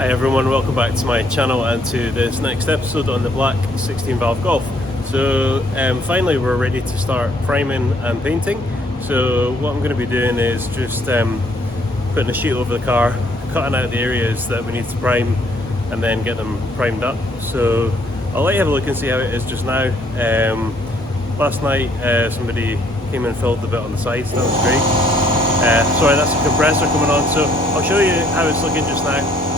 Hi everyone, welcome back to my channel and to this next episode on the black 16 valve Golf. So finally we're ready to start priming and painting. So what I'm going to be doing is just putting a sheet over the car, cutting out the areas that we need to prime and then get them primed up. So I'll let you have a look and see how it is just now. Last night somebody came and filled the bit on the sides, that was great. Sorry, that's the compressor coming on, so I'll show you how it's looking just now.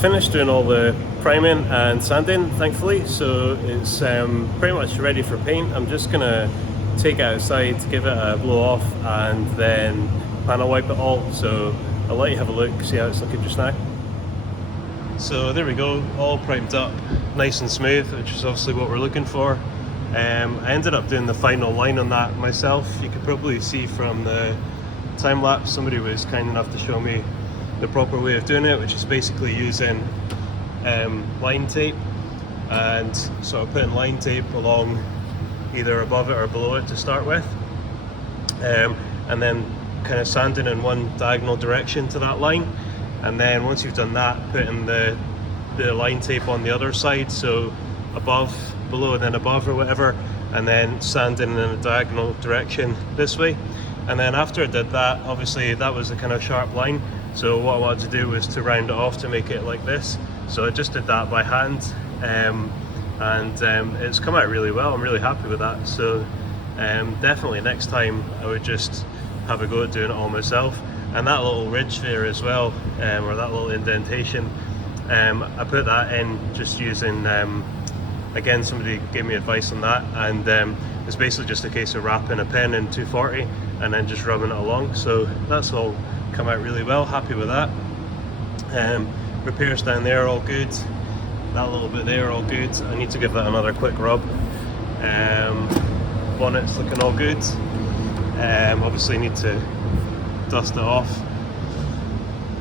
finished doing all the priming and sanding, thankfully, so it's pretty much ready for paint. I'm just gonna take it outside, give it a blow off, and then panel wipe it all. So I'll let you have a look, see how it's looking just now. So there we go, all primed up, nice and smooth, which is obviously what we're looking for. I ended up doing the final line on that myself. You could probably see from the time lapse, somebody was kind enough to show me the proper way of doing it, which is basically using line tape and sort of putting line tape along either above it or below it to start with, and then kind of sanding in one diagonal direction to that line, and then once you've done that, putting the line tape on the other side, so above, below, and then above or whatever, and then sanding in a diagonal direction this way. And then after I did that, obviously that was a kind of sharp line, so what I wanted to do was to round it off to make it like this. So I just did that by hand, and it's come out really well. I'm really happy with that. So definitely next time I would just have a go at doing it all myself. And that little ridge there as well, or that little indentation, I put that in just using, again, somebody gave me advice on that, and it's basically just a case of wrapping a pen in 240 and then just rubbing it along. So that's all come out really well, happy with that. Repairs down there all good, that little bit there all good. I need to give that another quick rub. Bonnet's looking all good. Obviously need to dust it off,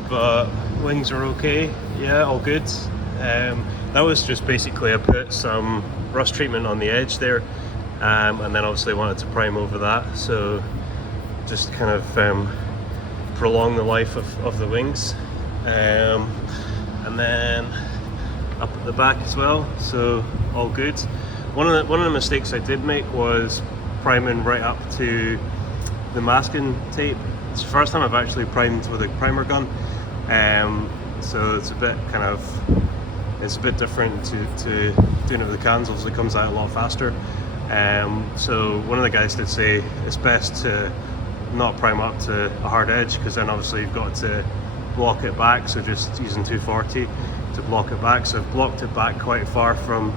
but wings are okay, yeah, all good. That was just basically I put some rust treatment on the edge there, and then obviously wanted to prime over that, so just kind of prolong the life of the wings, and then up at the back as well, so all good. One of the mistakes I did make was priming right up to the masking tape. It's the first time I've actually primed with a primer gun, so it's a bit different to doing it with the cans. Obviously it comes out a lot faster. So one of the guys did say it's best to not prime up to a hard edge, because then obviously you've got to block it back, so just using 240 to block it back. So I've blocked it back quite far from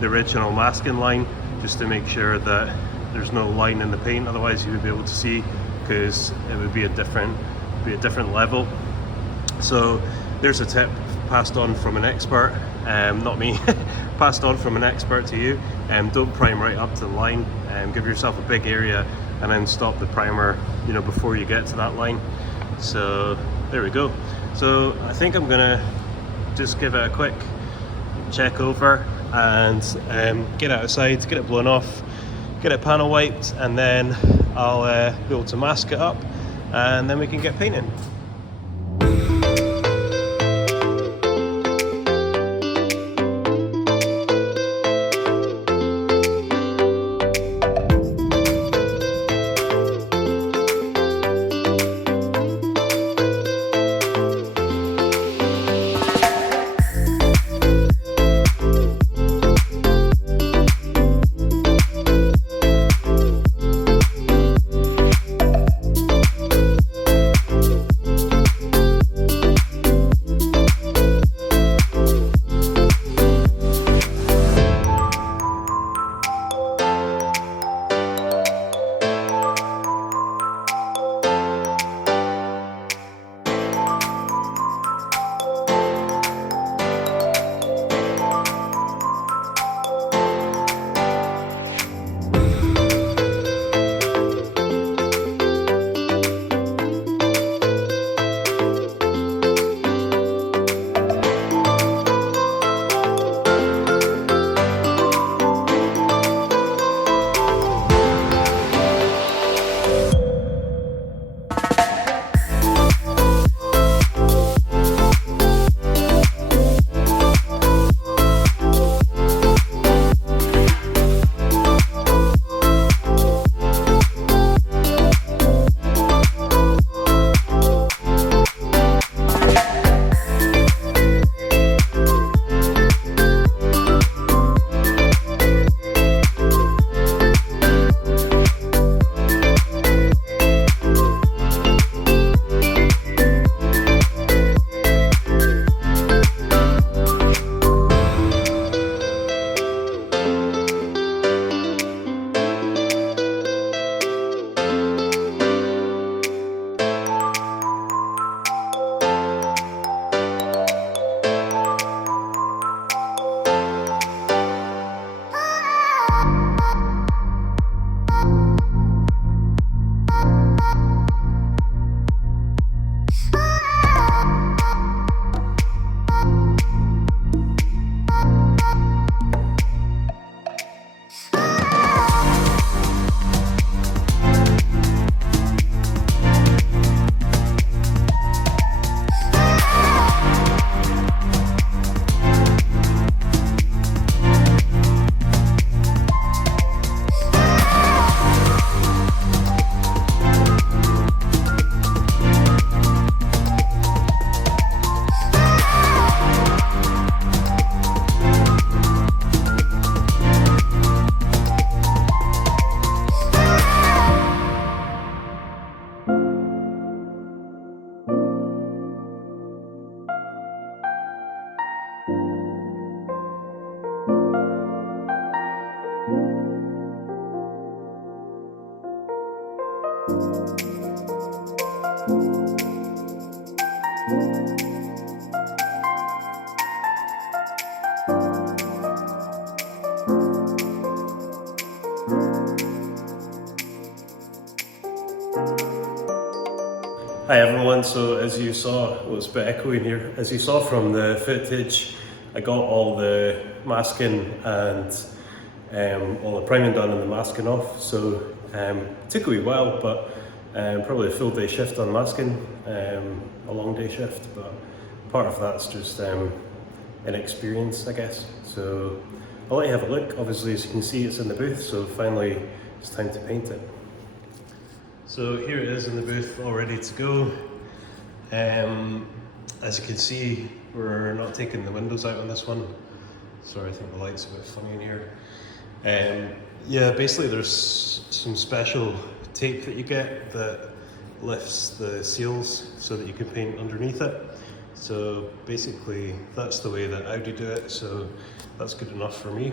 the original masking line, just to make sure that there's no line in the paint, otherwise you would be able to see, because it would be a different level. So there's a tip passed on from an expert, not me, passed on from an expert to you. Don't prime right up to the line, give yourself a big area and then stop the primer, you know, before you get to that line. So there we go. So I think I'm gonna just give it a quick check over and get it outside, get it blown off, get it panel wiped, and then I'll be able to mask it up, and then we can get painting. Hi everyone, so as you saw, well, it's a bit echoey in here, as you saw from the footage, I got all the masking and all the priming done and the masking off, so it took a wee while, but probably a full day shift on masking, a long day shift, but part of that's just inexperience, I guess. So I'll let you have a look. Obviously, as you can see, it's in the booth, so finally it's time to paint it. So here it is in the booth, all ready to go. As you can see, we're not taking the windows out on this one. Sorry, I think the light's a bit funny in here. Yeah, basically there's some special tape that you get that lifts the seals so that you can paint underneath it. So basically that's the way that Audi do it, so that's good enough for me.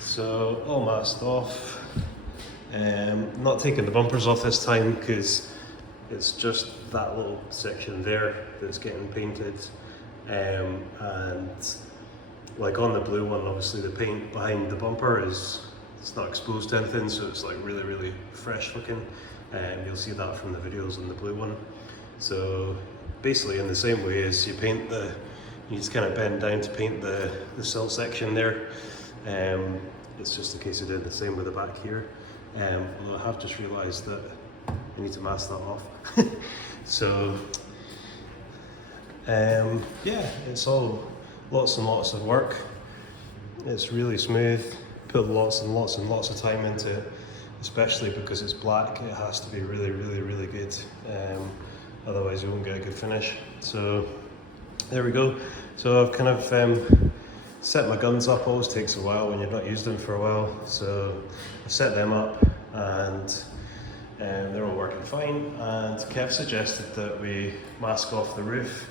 So all masked off. Not taking the bumpers off this time because it's just that little section there that's getting painted, and like on the blue one, obviously the paint behind the bumper it's not exposed to anything, so it's like really fresh looking, and you'll see that from the videos on the blue one. So basically in the same way as you paint you just kind of bend down to paint the sill section there. It's just a case of doing the same with the back here. Although I have just realised that I need to mask that off. So yeah, it's all lots and lots of work. It's really smooth, put lots and lots of time into it, especially because it's black. It has to be really good, otherwise you won't get a good finish. So there we go. So I've kind of set my guns up. Always takes a while when you've not used them for a while, so I set them up and they're all working fine. And Kev suggested that we mask off the roof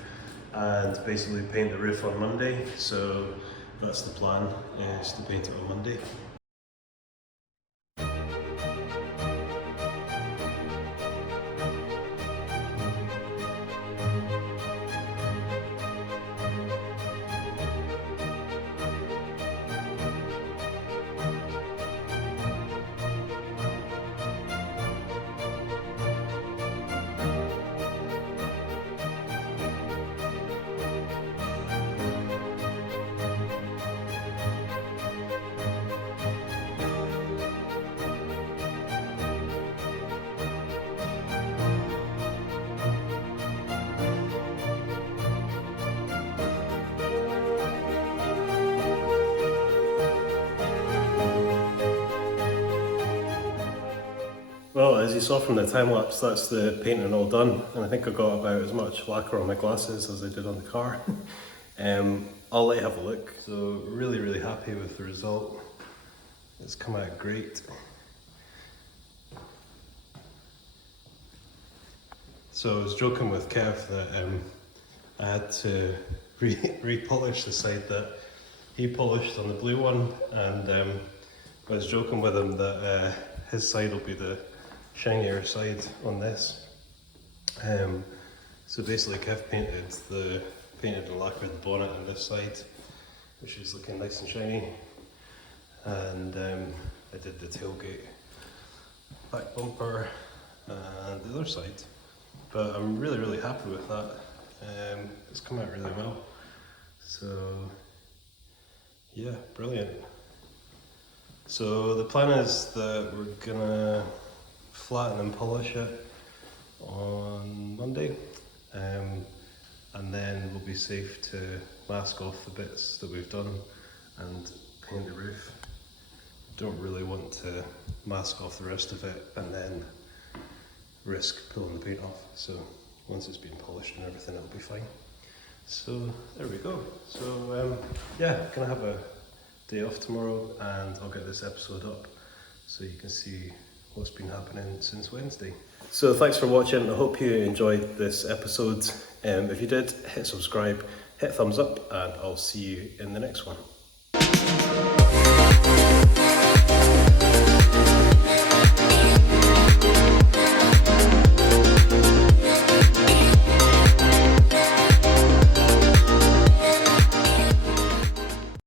and basically paint the roof on Monday, so that's the plan, is to paint it on Monday. Well, as you saw from the time lapse, that's the painting all done, and I think I got about as much lacquer on my glasses as I did on the car. I'll let you have a look. So really happy with the result. It's come out great. So I was joking with Kev that I had to re-polish the side that he polished on the blue one, and I was joking with him that his side will be the shinier side on this. So basically Kev painted and lacquered the bonnet on this side, which is looking nice and shiny, and I did the tailgate, back bumper and the other side, but I'm really happy with that. It's come out really well, so yeah, brilliant. So the plan is that we're gonna flatten and polish it on Monday, and then we'll be safe to mask off the bits that we've done and paint the roof. Don't really want to mask off the rest of it and then risk pulling the paint off, so once it's been polished and everything, it'll be fine. So there we go. So yeah, gonna have a day off tomorrow, and I'll get this episode up so you can see what's been happening since Wednesday. So thanks for watching. I hope you enjoyed this episode. If you did, hit subscribe, hit thumbs up, and I'll see you in the next one.